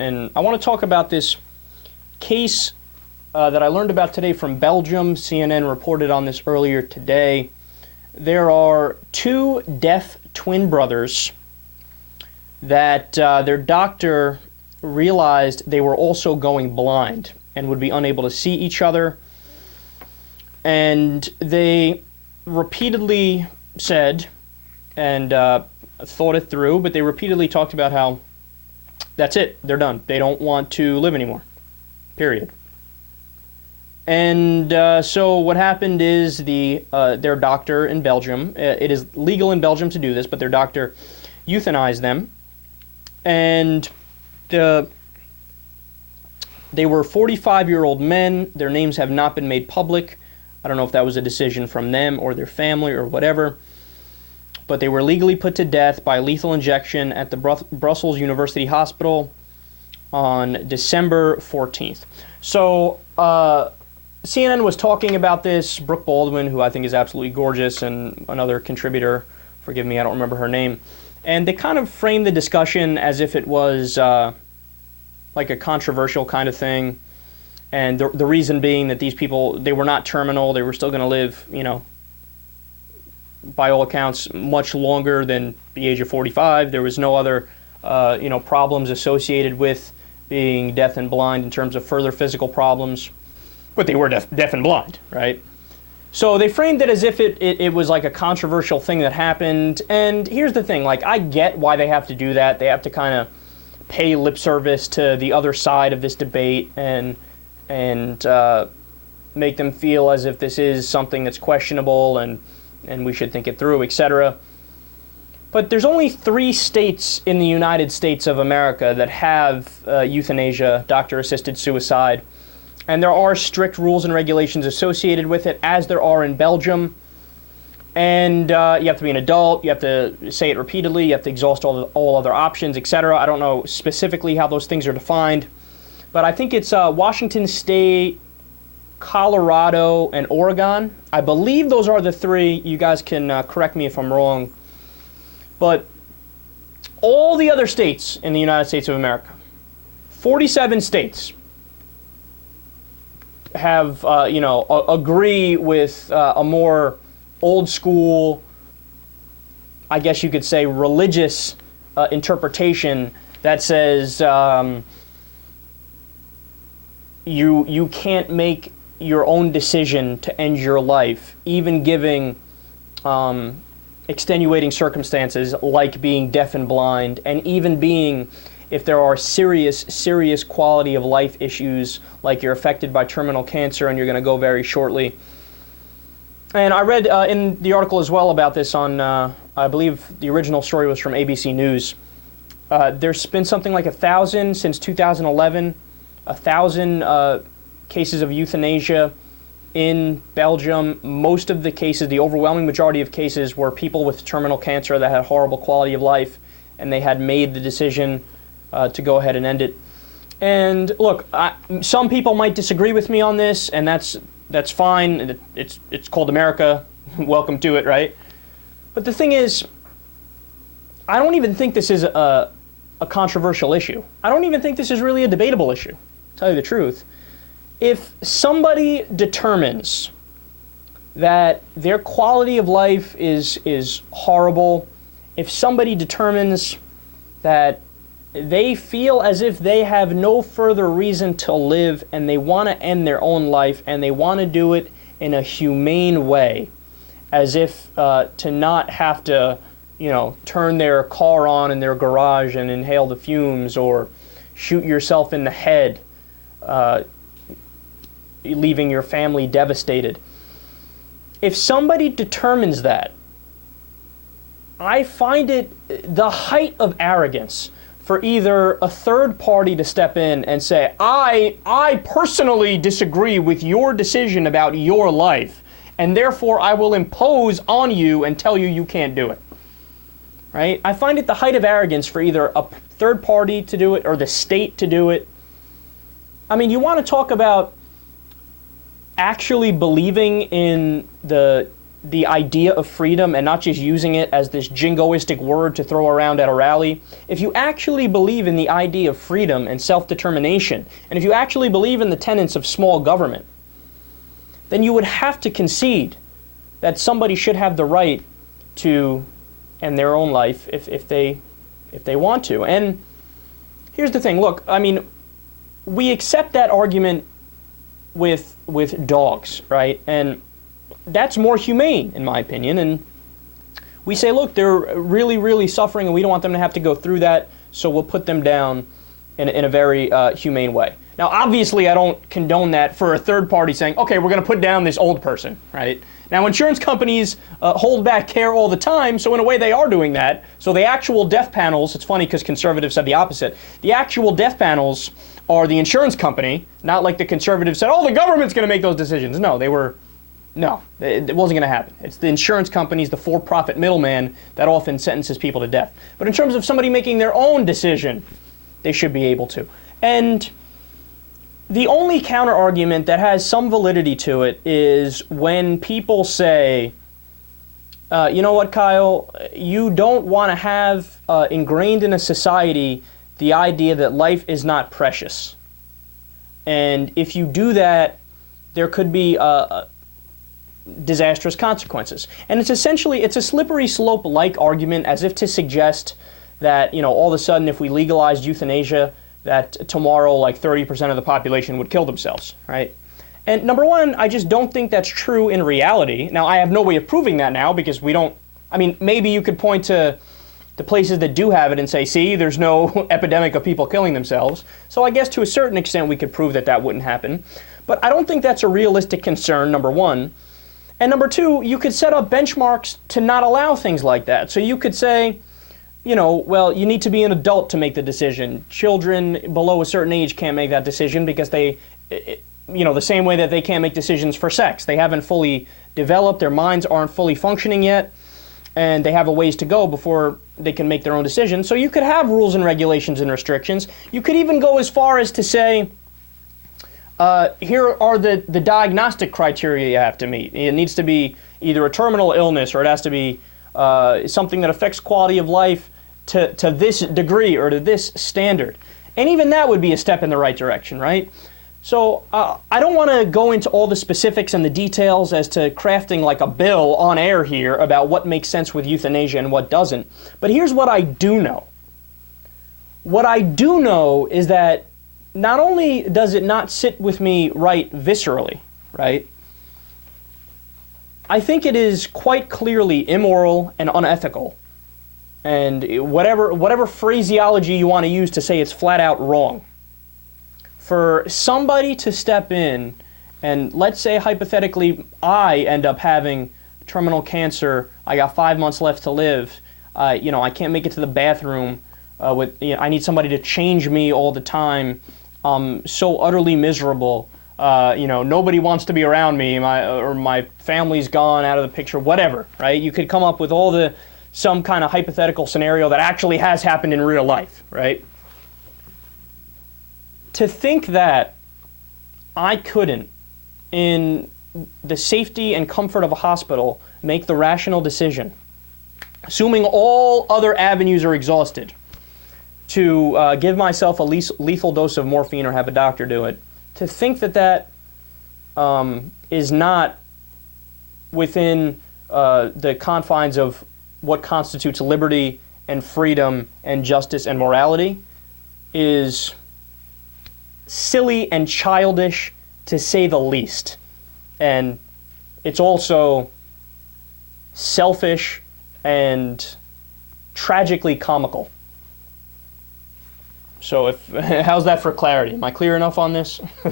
And I want to talk about this case that I learned about today from Belgium. CNN reported on this earlier today. There are two deaf twin brothers that their doctor realized they were also going blind and would be unable to see each other. And they repeatedly said and thought it through, but they repeatedly talked about how that's it, they're done. They don't want to live anymore, period. And so what happened is their doctor in Belgium, it is legal in Belgium to do this, but their doctor euthanized them. And they were 45-year-old men. Their names have not been made public. I don't know if that was a decision from them or their family or whatever. But they were legally put to death by lethal injection at the Brussels University Hospital on December 14th. So CNN was talking about this. Brooke Baldwin, who I think is absolutely gorgeous, and another contributor, forgive me, I don't remember her name. And they kind of framed the discussion as if it was like a controversial kind of thing. And the reason being that these people, they were not terminal. They were still going to live, by all accounts, much longer than the age of 45. There was no other, problems associated with being deaf and blind in terms of further physical problems. But they were deaf and blind, right? So they framed it as if it was like a controversial thing that happened. And here's the thing, I get why they have to do that. They have to kind of pay lip service to the other side of this debate and make them feel as if this is something that's questionable and we should think it through, etc. But there's only 3 states in the United States of America that have euthanasia, doctor-assisted suicide. And there are strict rules and regulations associated with it, as there are in Belgium. And you have to be an adult, you have to say it repeatedly, you have to exhaust all other options, etc. I don't know specifically how those things are defined. But I think it's Washington State, Colorado, and Oregon. I believe those are the 3. You guys can correct me if I'm wrong. But all the other states in the United States of America, 47 states, have, agree with a more old school, I guess you could say, religious interpretation that says you can't make your own decision to end your life, even giving extenuating circumstances like being deaf and blind, and even being, if there are serious quality of life issues, like you're affected by terminal cancer and you're going to go very shortly. And I read in the article as well about this on, I believe the original story was from ABC News. There's been something like 1,000 since 2011, 1,000 cases of euthanasia in Belgium. Most of the cases, the overwhelming majority of cases, were people with terminal cancer that had horrible quality of life, and they had made the decision to go ahead and end it. And look, some people might disagree with me on this, and that's fine. It's called America. Welcome to it, right? But the thing is, I don't even think this is a controversial issue. I don't even think this is really a debatable issue, to tell you the truth. If somebody determines that their quality of life is horrible, if somebody determines that they feel as if they have no further reason to live and they want to end their own life, and they want to do it in a humane way, as if to not have to, turn their car on in their garage and inhale the fumes, or shoot yourself in the head, leaving your family devastated. If somebody determines that, I find it the height of arrogance for either a third party to step in and say, I personally disagree with your decision about your life, and therefore I will impose on you and tell you you can't do it. Right? I find it the height of arrogance for either a third party to do it or the state to do it. I mean, you want to talk about actually believing in the the idea of freedom and not just using it as this jingoistic word to throw around at a rally, if you actually believe in the idea of freedom and self-determination, and if you actually believe in the tenets of small government, then you would have to concede that somebody should have the right to end their own life if they want to. And here's the thing, look, I mean, we accept that argument with dogs, right? And that's more humane, in my opinion. And we say, look, they're really, really suffering, and we don't want them to have to go through that, so we'll put them down in a very humane way. Now, obviously, I don't condone that for a third party saying, okay, we're going to put down this old person, right? Now, insurance companies hold back care all the time, so in a way they are doing that. So the actual death panels, it's funny because conservatives said the opposite. The actual death panels are the insurance company, not like the conservatives said, oh, the government's going to make those decisions. No, it wasn't going to happen. It's the insurance companies, the for-profit middleman, that often sentences people to death. But in terms of somebody making their own decision, they should be able to. And the only counter-argument that has some validity to it is when people say, you know what, Kyle, you don't want to have ingrained in a society the idea that life is not precious. And if you do that, there could be disastrous consequences. And it's a slippery slope-like argument, as if to suggest that, you know, all of a sudden if we legalized euthanasia, that tomorrow like 30% of the population would kill themselves, right? And number one, I just don't think that's true in reality. Now, I have no way of proving that now because we don't, I mean, maybe you could point to the places that do have it and say, see, there's no epidemic of people killing themselves. So I guess to a certain extent we could prove that that wouldn't happen. But I don't think that's a realistic concern, number one. And number two, you could set up benchmarks to not allow things like that. So you could say, you know, well, you need to be an adult to make the decision. Children below a certain age can't make that decision because they, you know, the same way that they can't make decisions for sex. They haven't fully developed, their minds aren't fully functioning yet, and they have a ways to go before they can make their own decisions. So you could have rules and regulations and restrictions. You could even go as far as to say, here are the diagnostic criteria you have to meet. It needs to be either a terminal illness or it has to be something that affects quality of life to this degree or to this standard. And even that would be a step in the right direction, right? So I don't want to go into all the specifics and the details as to crafting like a bill on air here about what makes sense with euthanasia and what doesn't. But here's what I do know. What I do know is that not only does it not sit with me right viscerally, right? I think it is quite clearly immoral and unethical. And whatever phraseology you want to use to say it's flat out wrong. For somebody to step in and let's say hypothetically I end up having terminal cancer, I got 5 months left to live, you know, I can't make it to the bathroom, I need somebody to change me all the time, I'm so utterly miserable, you know, nobody wants to be around me, my family's gone out of the picture, whatever, right? You could come up with some kind of hypothetical scenario that actually has happened in real life, right? To think that I couldn't, in the safety and comfort of a hospital, make the rational decision, assuming all other avenues are exhausted, to give myself a lethal dose of morphine or have a doctor do it, to think that is not within the confines of what constitutes liberty and freedom and justice and morality is silly and childish, to say the least. And it's also selfish and tragically comical. So how's that for clarity? Am I clear enough on this?